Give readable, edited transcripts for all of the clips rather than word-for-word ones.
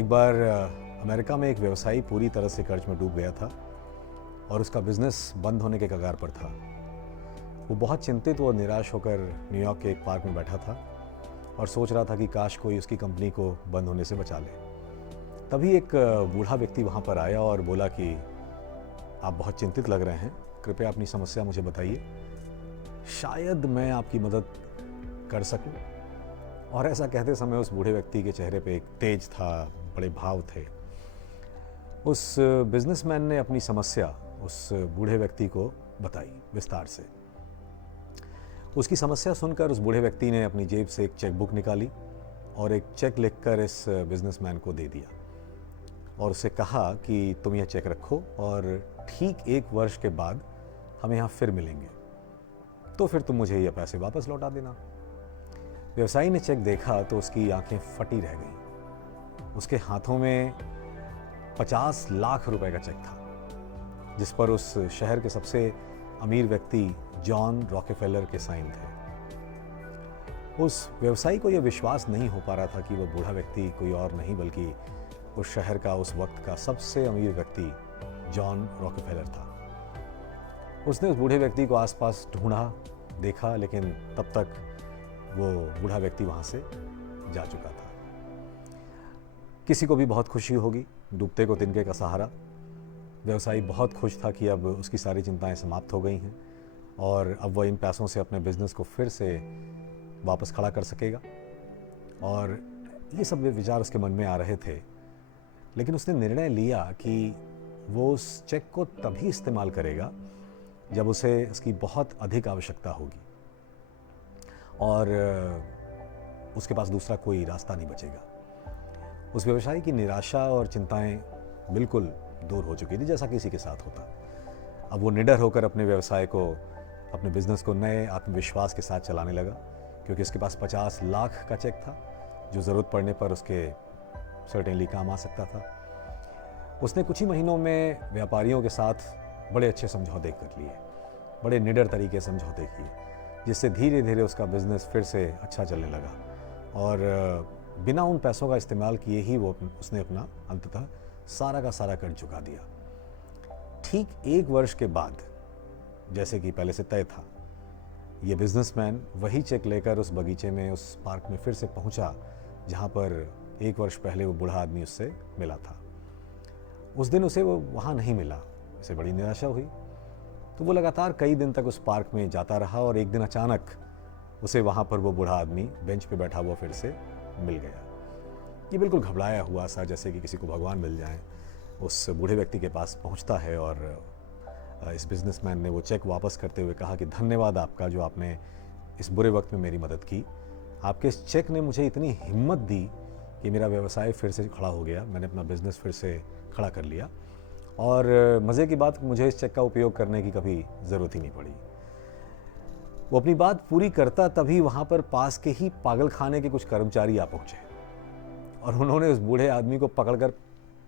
एक बार अमेरिका में एक व्यवसायी पूरी तरह से कर्ज में डूब गया था और उसका बिजनेस बंद होने के कगार पर था। वो बहुत चिंतित और निराश होकर न्यूयॉर्क के एक पार्क में बैठा था और सोच रहा था कि काश कोई उसकी कंपनी को बंद होने से बचा ले। तभी एक बूढ़ा व्यक्ति वहाँ पर आया और बोला कि आप बहुत चिंतित लग रहे हैं, कृपया अपनी समस्या मुझे बताइए, शायद मैं आपकी मदद कर सकूं। और ऐसा कहते समय उस बूढ़े व्यक्ति के चेहरे पे एक तेज था, बड़े भाव थे। उस बिजनेसमैन ने अपनी समस्या उस बूढ़े व्यक्ति को बताई विस्तार से। उसकी समस्या सुनकर उस बूढ़े व्यक्ति ने अपनी जेब से एक चेक बुक निकाली और एक चेक लिखकर इस बिजनेसमैन को दे दिया और उससे कहा कि तुम यह चेक रखो और ठीक 1 वर्ष के बाद हम यहाँ फिर मिलेंगे, तो फिर तुम मुझे ये पैसे वापस लौटा देना। व्यवसायी ने चेक देखा तो उसकी आंखें फटी रह गईं। उसके हाथों में 50 लाख रुपए का चेक था जिस पर उस शहर के सबसे अमीर व्यक्ति जॉन रॉकेफेलर के साइन थे। उस व्यवसायी को यह विश्वास नहीं हो पा रहा था कि वह बूढ़ा व्यक्ति कोई और नहीं बल्कि उस शहर का उस वक्त का सबसे अमीर व्यक्ति जॉन रॉकेफेलर था। उसने उस बूढ़े व्यक्ति को आसपास ढूंढा, देखा, लेकिन तब तक वो बूढ़ा व्यक्ति वहाँ से जा चुका था। किसी को भी बहुत खुशी होगी, डूबते को तिनके का सहारा। व्यवसायी बहुत खुश था कि अब उसकी सारी चिंताएं समाप्त हो गई हैं और अब वह इन पैसों से अपने बिजनेस को फिर से वापस खड़ा कर सकेगा। और ये सब विचार उसके मन में आ रहे थे, लेकिन उसने निर्णय लिया कि वो उस चेक को तभी इस्तेमाल करेगा जब उसे उसकी बहुत अधिक आवश्यकता होगी और उसके पास दूसरा कोई रास्ता नहीं बचेगा। उस व्यवसायी की निराशा और चिंताएं बिल्कुल दूर हो चुकी थी, जैसा किसी के साथ होता। अब वो निडर होकर अपने व्यवसाय को, अपने बिजनेस को नए आत्मविश्वास के साथ चलाने लगा, क्योंकि उसके पास 50 लाख का चेक था जो ज़रूरत पड़ने पर उसके सर्टेनली काम आ सकता था। उसने कुछ ही महीनों में व्यापारियों के साथ बड़े अच्छे समझौते कर लिए, बड़े निडर तरीके से समझौते किए, जिससे धीरे धीरे उसका बिजनेस फिर से अच्छा चलने लगा और बिना उन पैसों का इस्तेमाल किए ही उसने अपना अंततः सारा का सारा कर्ज चुका दिया। ठीक 1 वर्ष के बाद, जैसे कि पहले से तय था, ये बिजनेसमैन वही चेक लेकर उस बगीचे में, उस पार्क में फिर से पहुंचा जहां पर 1 वर्ष पहले वो बूढ़ा आदमी उससे मिला था। उस दिन उसे वो वहाँ नहीं मिला, उसे बड़ी निराशा हुई। तो वो लगातार कई दिन तक उस पार्क में जाता रहा और एक दिन अचानक उसे वहाँ पर वो बूढ़ा आदमी बेंच पे बैठा हुआ फिर से मिल गया। ये बिल्कुल घबराया हुआ सा, जैसे कि किसी को भगवान मिल जाए, उस बूढ़े व्यक्ति के पास पहुँचता है और इस बिजनेसमैन ने वो चेक वापस करते हुए कहा कि धन्यवाद आपका, जो आपने इस बुरे वक्त में मेरी मदद की। आपके इस चेक ने मुझे इतनी हिम्मत दी कि मेरा व्यवसाय फिर से खड़ा हो गया, मैंने अपना बिजनेस फिर से खड़ा कर लिया और मज़े की बात, मुझे इस चेक का उपयोग करने की कभी ज़रूरत ही नहीं पड़ी। वो अपनी बात पूरी करता तभी वहाँ पर पास के ही पागल खाने के कुछ कर्मचारी आ पहुँचे और उन्होंने उस बूढ़े आदमी को पकड़कर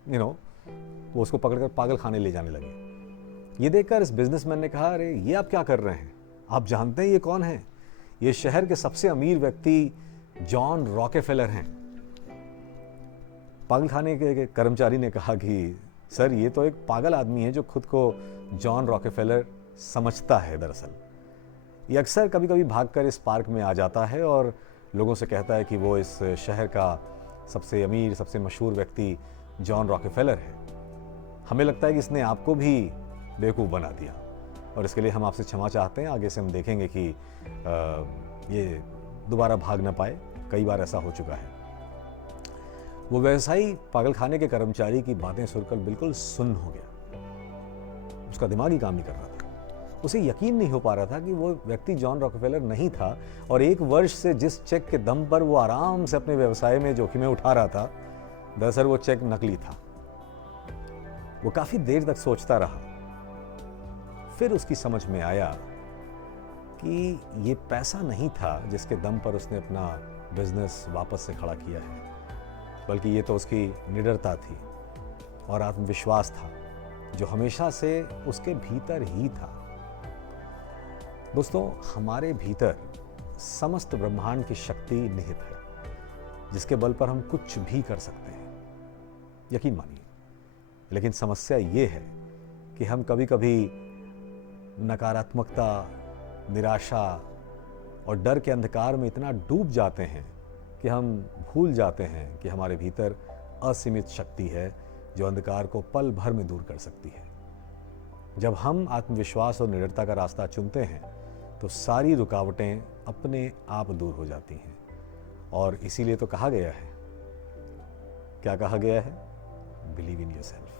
वो उसको पकड़कर पागल खाने ले जाने लगे। ये देखकर इस बिजनेसमैन ने कहा, अरे ये आप क्या कर रहे हैं? आप जानते हैं ये कौन है? ये शहर के सबसे अमीर व्यक्ति जॉन रॉकेफेलर हैं। पागल खाने के कर्मचारी ने कहा कि सर, ये तो एक पागल आदमी है जो खुद को जॉन रॉकेफेलर समझता है। दरअसल ये अक्सर कभी कभी भागकर इस पार्क में आ जाता है और लोगों से कहता है कि वो इस शहर का सबसे अमीर, सबसे मशहूर व्यक्ति जॉन रॉकेफेलर है। हमें लगता है कि इसने आपको भी बेवकूफ़ बना दिया और इसके लिए हम आपसे क्षमा चाहते हैं। आगे से हम देखेंगे कि ये दोबारा भाग ना पाए, कई बार ऐसा हो चुका है। वो व्यवसायी पागल खाने के कर्मचारी की बातें सुनकर बिल्कुल सुन्न हो गया। उसका दिमाग ही काम नहीं कर रहा था। उसे यकीन नहीं हो पा रहा था कि वो व्यक्ति जॉन रॉकेफेलर नहीं था और 1 वर्ष से जिस चेक के दम पर वो आराम से अपने व्यवसाय में जोखिमें उठा रहा था, दरअसल वो चेक नकली था। वो काफी देर तक सोचता रहा, फिर उसकी समझ में आया कि ये पैसा नहीं था जिसके दम पर उसने अपना बिजनेस वापस से खड़ा किया है, बल्कि ये तो उसकी निडरता थी और आत्मविश्वास था जो हमेशा से उसके भीतर ही था। दोस्तों, हमारे भीतर समस्त ब्रह्मांड की शक्ति निहित है जिसके बल पर हम कुछ भी कर सकते हैं। यकीन मानिए। लेकिन समस्या ये है कि हम कभी कभी नकारात्मकता, निराशा और डर के अंधकार में इतना डूब जाते हैं कि हम भूल जाते हैं कि हमारे भीतर असीमित शक्ति है जो अंधकार को पल भर में दूर कर सकती है। जब हम आत्मविश्वास और निडरता का रास्ता चुनते हैं तो सारी रुकावटें अपने आप दूर हो जाती हैं। और इसीलिए तो कहा गया है, क्या कहा गया है? Believe in yourself.